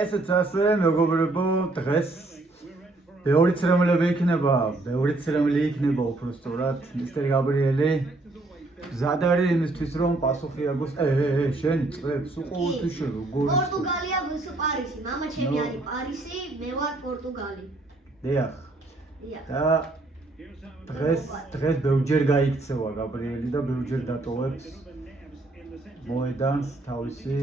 ესეც ასე მეგობრებო დღეს ბევრი ცრემლები იქნება უბრალოდ მისტერ გაბრიელი მზად არის იმისთვის რომ პასუხი აგოს შენ წვებს უყურთვის როგორ პორტუგალია ბს პარიზი მამა ჩემი არის პარიზი მე ვარ პორტუგალი დიახ და დღეს ბევრჯერ გაიქცევა გაბრიელი და ბევრჯერ დატოვებს მოედანს თავისი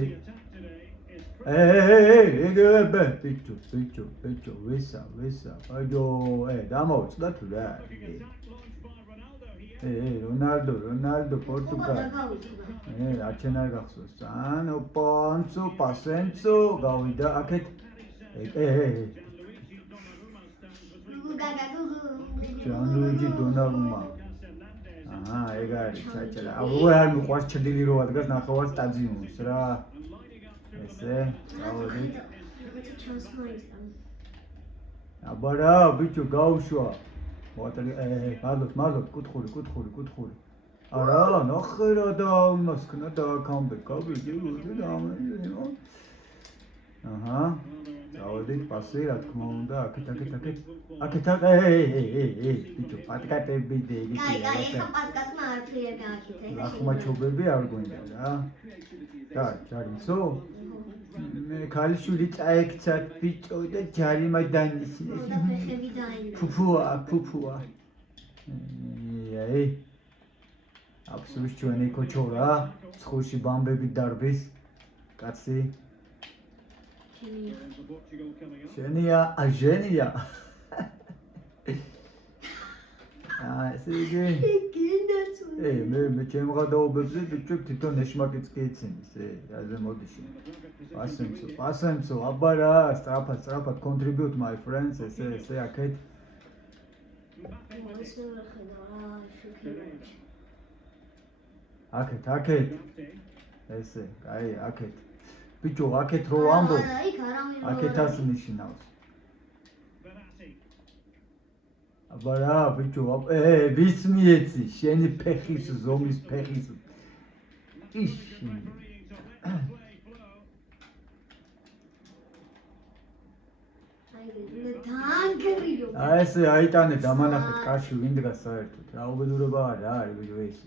ეგებე ბიჭო ვისა აჯო დამოვწდა თუ რა რონალდო პორტუგალი არჩენ არ გახსოვს ან პონცო პასენცო გავიდა აქეთ ჯანლუიჯი დონარუმა ეგ არის ჩაჭრა აღარ არ მიყვარს ჩრდილი რო ადგას ნახევარ სტადიონს რა ესე გავოდით აბარა ბიჭო გავუშვა მადლობ კუთხური არა ნახე რა დაამასქნა და კამბეკ გავიდი აჰა გავოდით პასი რა თქმა უნდა აქეთ ბიჭო პატკატები დეგი ეხა პატკატმა არ ფლიერ გააკეთე ლახმაჩობები არ გვინდა რა ჯარიცო მე ქალიშვილი წაექცათ ბიჭო და ჯარიმა დანიშნეს ფუფუა აბსოლუტ ჩვენი კოჩორა ცხუში ბამბები დარბის კაცი ჟენია ესე იგი მე ჩემ გადაობებზე ბიჭო თვითონ ეშმაკიც კი იცინს აზე მოდიში პასემცო აბარა სწრაფად contribute my friends ესე აქეთ აქეთ ესე აი აქეთ ბიჭო აქეთ რო ამბობ აქეთას ნიშნავს აბარა ბიჭო ვის მიეცი შენი ფეხის ზომის ფეხის იში ესე აიტანე დამანახეთ კაში ვინ დგას საერთოდ რა უბედურება არა არის ბიჭო ეს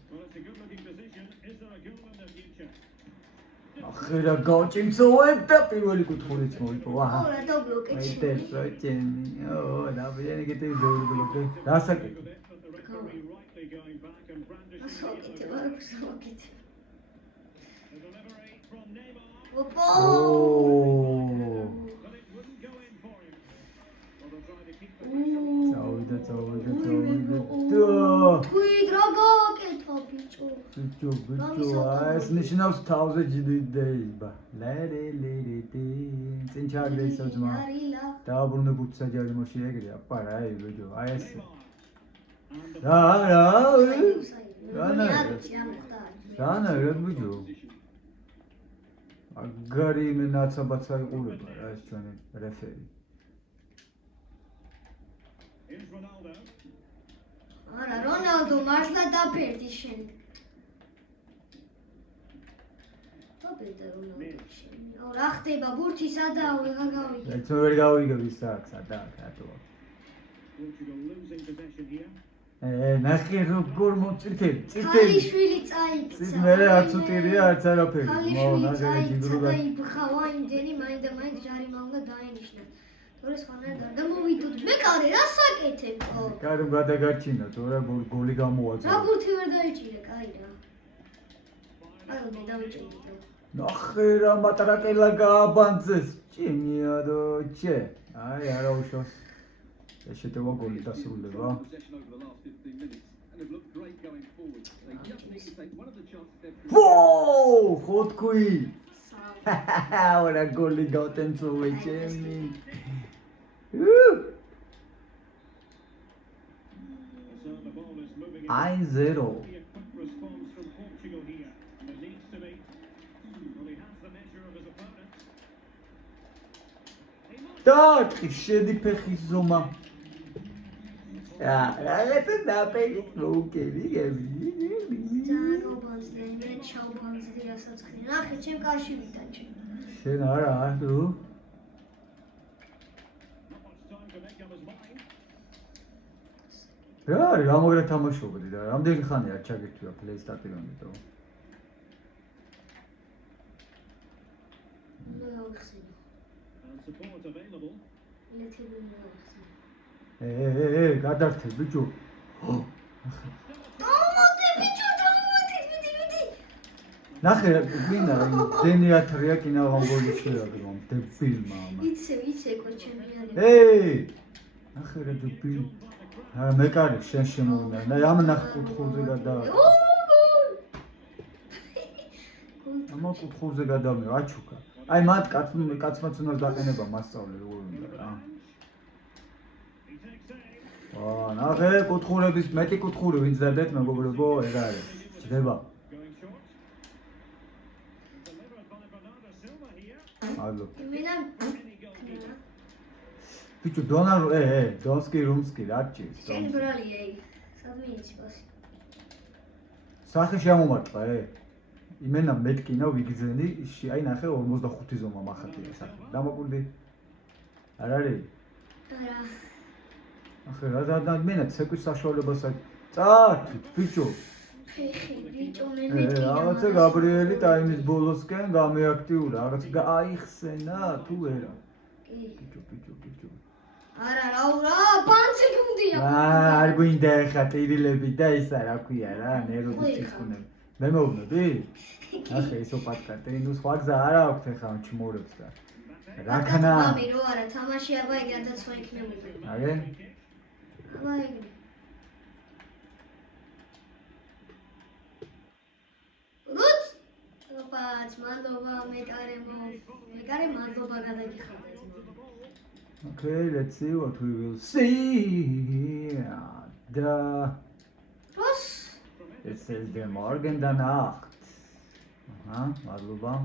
ახლა გავჭიმწოვებ და პირველი კუთხურიც მოიპოვა რა დაბლოკეჩი და ვიენი გეტი ბლოკე დასაკეთე ბიჭო ეს ნიშნავს თავზე ჯდიდება წინ ჩაგდე ისო ძმა დააბრუნე ბუთსა ჯარიმოში ეგრე აპარა ბიჭო ეს რა ბიჭო აგარი მე ნაცაბაცა იყურება რა ეს ჩვენი რეფერი არა რონალდო მართლა დაფერდი შენ რა ხდება ბურთი სადაა ვეღარ გავიგე ეს ვერ გავიგე ვის აქვს სადაა რატოა ნახე როგორ მოწითელი ქალიშვილი წაიქცა მე არც უტირია არც არაფერი ქალიშვილი წაიქცა იბხავა იმდენი მაინდა ჯარიმა უნდა დაენიშნა თორე სხვანაირ და მოვიდოდ მე კარი რა საკეთებ კარი გადაგარჩინა თორე გოლი გამოაწყო რა ბურთი ვერ დაიჭირე კაი რა აი მე დავიჭირე ნახე რა მატრაკელა გააბანძეს ჭიმია დოჩე აი არა უშავს ეს შეტევა გოლი დასრულდება ხოთქვი რა გოლი გავტენცოვე ჩემი 1-0 Так, შედი ფეხის ზომა. რაღაცა დაპეგით მოუკები, ჯანობანზე, მე ჩაუბანზე რასაც ხრი. ნახე, ჩემ კარში ვიტანჩე. შენ არა, თუ? რა არის რა მაგრა თამაშობდი და რამდენი ხანია არ ჩაგირთვია PlayStation-ი და გადართე ბიჭო ნახე გინდა დენიატრია კინაღამბოლი შეაგრომ დებილმა იცე კოჩემიანი ნახე რა დებილი მეკარი შენ შემოვიდა და ამ ნახ კუთხურზე გადაა ამა კუთხურზე გადამე აჩუკა აი მათ კაცმაც უნდა დაყენება მასწავლე როგორ უნდა რა ნახე კუთხურების მეტი კუთხური ვინც დადეთ მეგობრებო ეგ არის ჯდება ალო ბიჭო დონარ დონსკი რუმსკი რა ჭირს შენ ბრალია სადმე იცის სახე შემომარტყა იმენა მეტკინა ვიგზენი აი ნახე 45 ზომა მახატია სახე დამოკუნდი არ არის არა ახლა რა მენა ცეკვის საშუალებას წართით ბიჭო ხეხი ბიჭო მე მეტკინა რაღაცა გაბრიელი ტაიმის ბოლოსკენ გამეაქტიურა რაღაც გაიხსენა თუ ვერა ბიჭო არა რა პანციკუნდია არ გვინდა ხა ტირილები და ისა რა ქვია რა ნერვების ციცხუნები მე მოვვნები ახლა ისო პატკატე ნუ სხვა გზა არ აქვს ხა ჩმორებს და რა ქანა ამი რო არა თამაში აბა ეგ გადაცვა იქნებოდა აგე აბა ეგ რუც ოპაც მადლობა მეკარე მადლობა გადაგიხადეთ Okay, let's see what we will see. It says the Morgen danach. Madluba.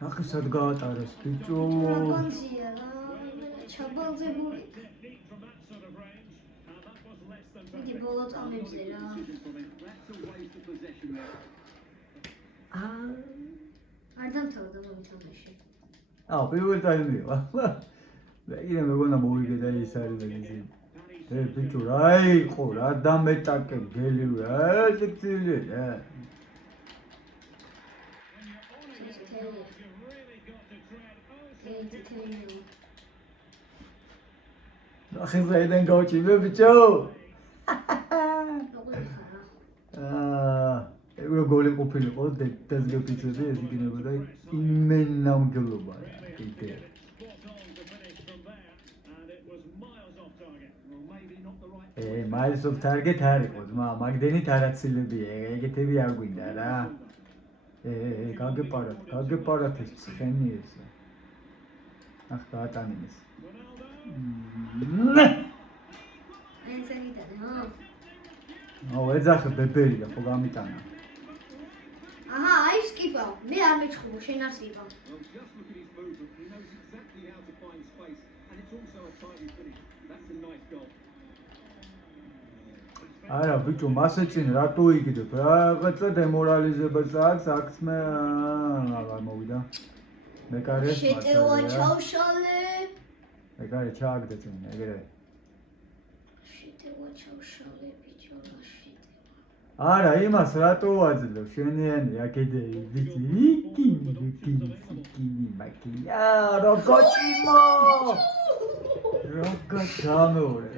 Ach, es hat Gott alles. Bitte. არ დამთავრდა მომთამაში. პირველ ტაიმია. მე მეგონა მოვიგე და ის არის მეგიზი. ბიჭო რა იყო რა დამეტაკე გელივე ეკცილი ახლა ზაიდან გავჭიმე ბიჭო. ეგრე გოლი ყოფილიყო დაზგებიცები ეს იქნებოდა იმენამგლობა კიდე miles of target არისო ძმა მაგდენით არაცილებია ეგეთები არ გვინდა რა გაგეპარათ ეს ცხენი ეს ახ დაატანინეს ეძახე ბებერი და ხო გამიტანა აჰა აი სკიპავ მე არ მეჩხუბო შენ არ სკიპავ არა ბიჭო მასე წინ რატო იგდებ რაღაცა დემორალიზებას აქვს აქცმე აღარ მოვიდა მეკარე შეტევა ჩავშალე მეკარე ჩააგდე წინ ეგრე შეტევა ჩავშალე ბიჭო არა იმას რატო ვაძლევ შენიანი აქედე ვიცი იქინი მაკია როგოჭიმო როგაჩამორე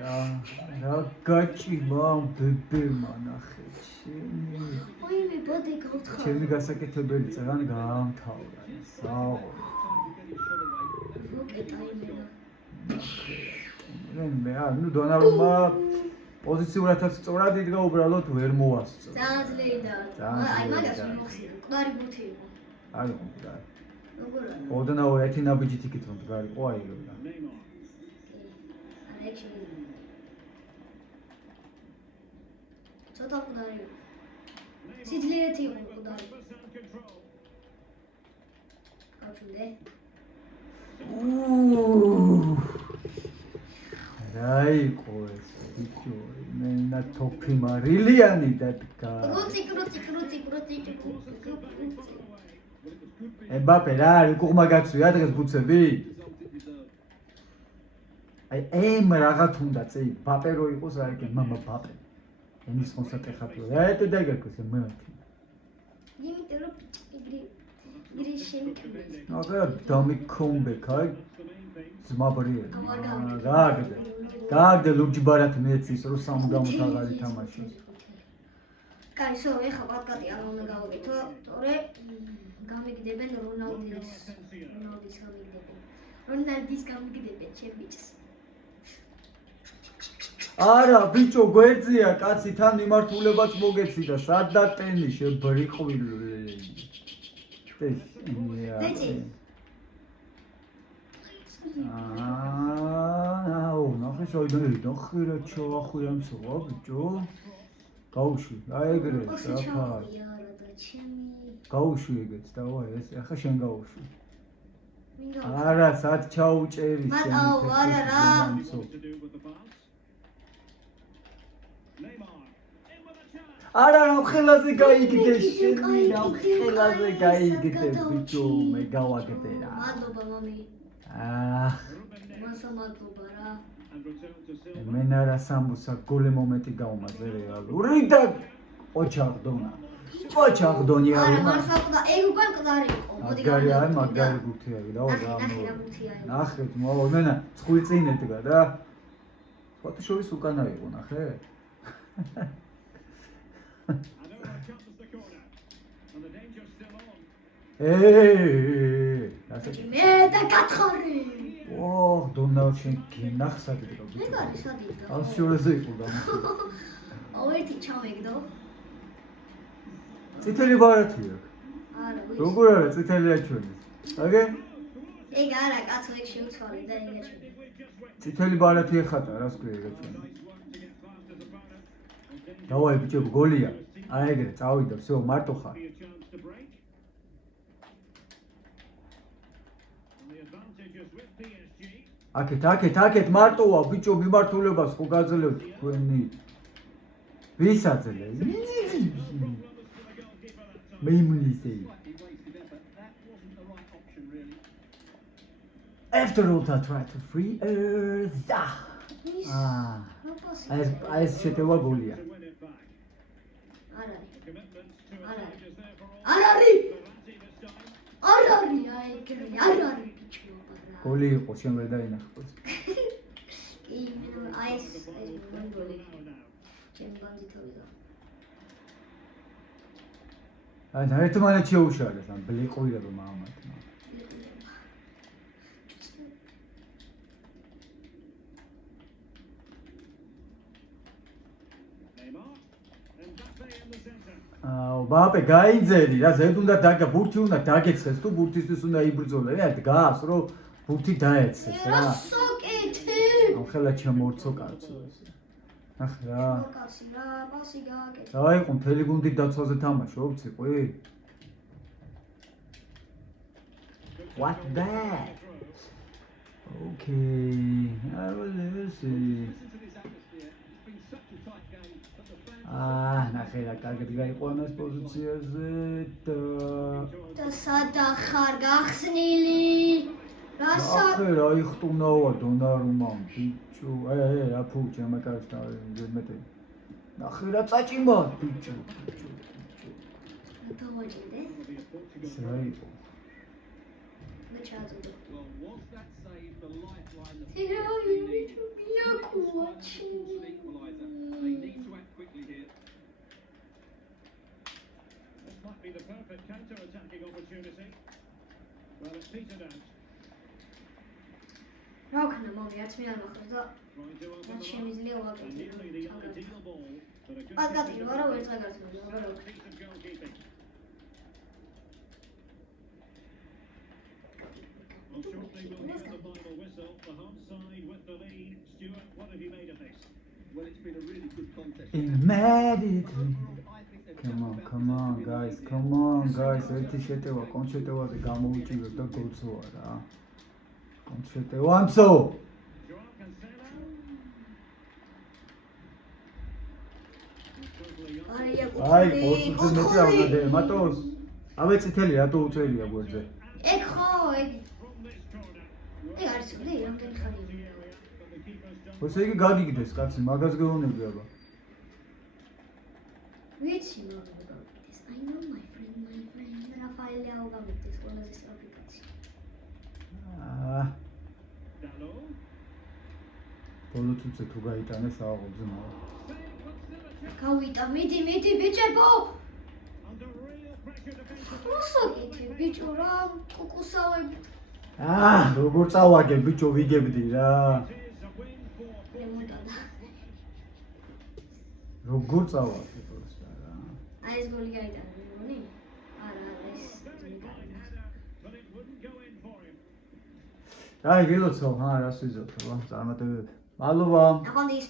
როგაჭიმო ბებერმა ნახე შენი ой მე ბოდე გავთხარ ჩემი გასაკეთებელი წაღანი გაამთავრა საო მე ნუ დონარუმა პოზიციურადაც სწორად იდგა უბრალოდ ვერ მოასწრო. ძალიან ძლიერი და აი მაგას მოხსნა. მკვდარი ბუთი იყო. არ იყო მკვდარი. როგორ არა? ოდნავ ერთი ნაბიჯით იქით რომ მკვდარი იყო აი რა. არა ექში. ცოტა მკვდარი იყო. სიძლიერეთი იყო მკვდარი. გავჩუნდე. რა იყო ეს? მენა თოფი მარილიანი დადგა. კრუცი. ემბაპე რა არის უკუღმა გაცვია დღეს ბუცები? აი ემ რაღაც უნდა წი ბაპერო იყოს რა იქ მამა ბაპე ენის მოსატეხათო რა ეტე დაგაკოს მათი იმიტომ რომ იგრი შემიქნეს აბა დამიკომბეკ აი ზმაბრიე გააგდე ლუჯი ბარათი მეცის რომ სამგამოთ აღარ ითამაშოს კაი სო ეხა პატკატი არ უნდა გავაკეთო თორე გამიგდებენ რონალდის გამიგდებენ ჩემს არა ბიჭო გვერდზეა კაცი თან მიმართულებაც მოგეცი და სად დატენი შებრიყვილი აუ ნახე შოიდები ნახე რა ჩაახუიამ სოვა ბიჭო გაუშვი აი ეგრე საფა გაუშვი ეგეც დავა ეს ახლა შენ გაუშვი არა სად ჩაუჭერი შენ არა რა არა რა ხელაზე გაიგდე შენი რა ხელაზე გაიგდე ბიჭო მე გავაგდე რა მადლობა მამი მასამადლობა რა მენა რა სამბუსა გოლე მომენტი გაუმაზე რეალური და ოჩაღდონა ოჩაღდონი არა მარსაკდა ეგ უკვე მკვდარი იყო მოდი მაგარი მაგარი გუთი არის და ნახეთ მოვა მენა წხვი წინ ედგა და ფოტოშოპის უკანა იყო ნახე მე და გათხარი ოჰ დონალ შენ გინახსაგდი რა მე გარი სადიდგა ასიურეზე იყო და აუ ერთი ჩავეგდო წითელი ბარათი აქვს არა როგორ არა წითელია ჩვენი აგე ეგ არა კაცო ეგ შეუცვალე და ეგ ჩვენი წითელი ბარათი ეხატა რას ქვია ეგ ჩვენი დავაი ბიჭო გოლია აი ეგრე წავიდა всё მარტო ხარ აქეთ მარტოა ბიჭო მიმართულებას ხო გაძლევთ თქვენი ვის აძლევს მეიმნისე After all that try to free earth ეს შეტევა გოლია არ გოლი იყო შენ ვერ დაინახავს კი მე აი ეს გოლი ჩემ ბანძი თავიდა აი ერთმანეთ შეუშალეს ან ბლიყვირება მამათ აუ ბაპე გაიძელი რა ზედ უნდა დაგა ბურთი უნდა დაგეცეს თუ ბურთისთვის უნდა იბრძოლე რა დგას რომ ბურთი დაეცეს რა სოკეთი ამ ხელა ჩამორცო კაცო ეს ახ რა კაცი რა პასი გააკეთე აი ყო მთელი გუნდი დაცვაზე თამაშობ ციყვი What that Okay I will see ნახე რა კარგად გაიყვანა ეს პოზიციაზე და სადახარ გახსნილი ნახე რა იხტუნავა დონარუმამ ბიჭო აფუ ჩემაკარსა მეტე ნახე რა წაჭიმა ბიჭო დავაჭიდე საერთო მე ჩაძვიდო თირაი მიაკუაჩი Might be the perfect counter-attacking opportunity. Well, it's petered out. რა ქნა მომიაც მე არ მახრდა და შემიძლია ვაკეთო პატკატი ვარა ვერ წაგართმევ რა Shortly we'll get the final whistle. The home side with the lead. Stuart, what have you made of this? Well, it's been a really good contest. Come on guys ერთი შეტევა კონცეტევაზე გამოუჭიროთ და გოლცოა რა კონცეტევანცო აი 20 მეტი არ უნდა მატოს აბე წითელი რატო უწერია გვერდზე ეგ ხო ეგ არის მე რამდენი ხარია ესე იგი გაგიგდეს კაცი, მაგას გეუბნები აბა. ვიცი მაგრამ გავიგდეს. I know my friend. რაფაელ ლეაო გავიგდეს ყველაზე სწრაფი კაცი. აა, Dallo. ბოლო თუცე თუ გაიტანეს აღობზე მაგრამ. გავიტა, მიდი ბიჭებო. Under real pressure defensively. მოსაგეთი ბიჭო რა, კუკუსავები. აა, როგორ წავაგე ბიჭო, ვიგებდი რა. It is a win for ლემონტადა. როგორ წავაგე პროსტა რა. აი ეს გოლი გაიტანა, მეგონი? არა, ეს very fine header, but it wouldn't go in for him. აი, გილოცავ, რას ვიზოთ, რა, წარმატებები. მადლობა. ახონდის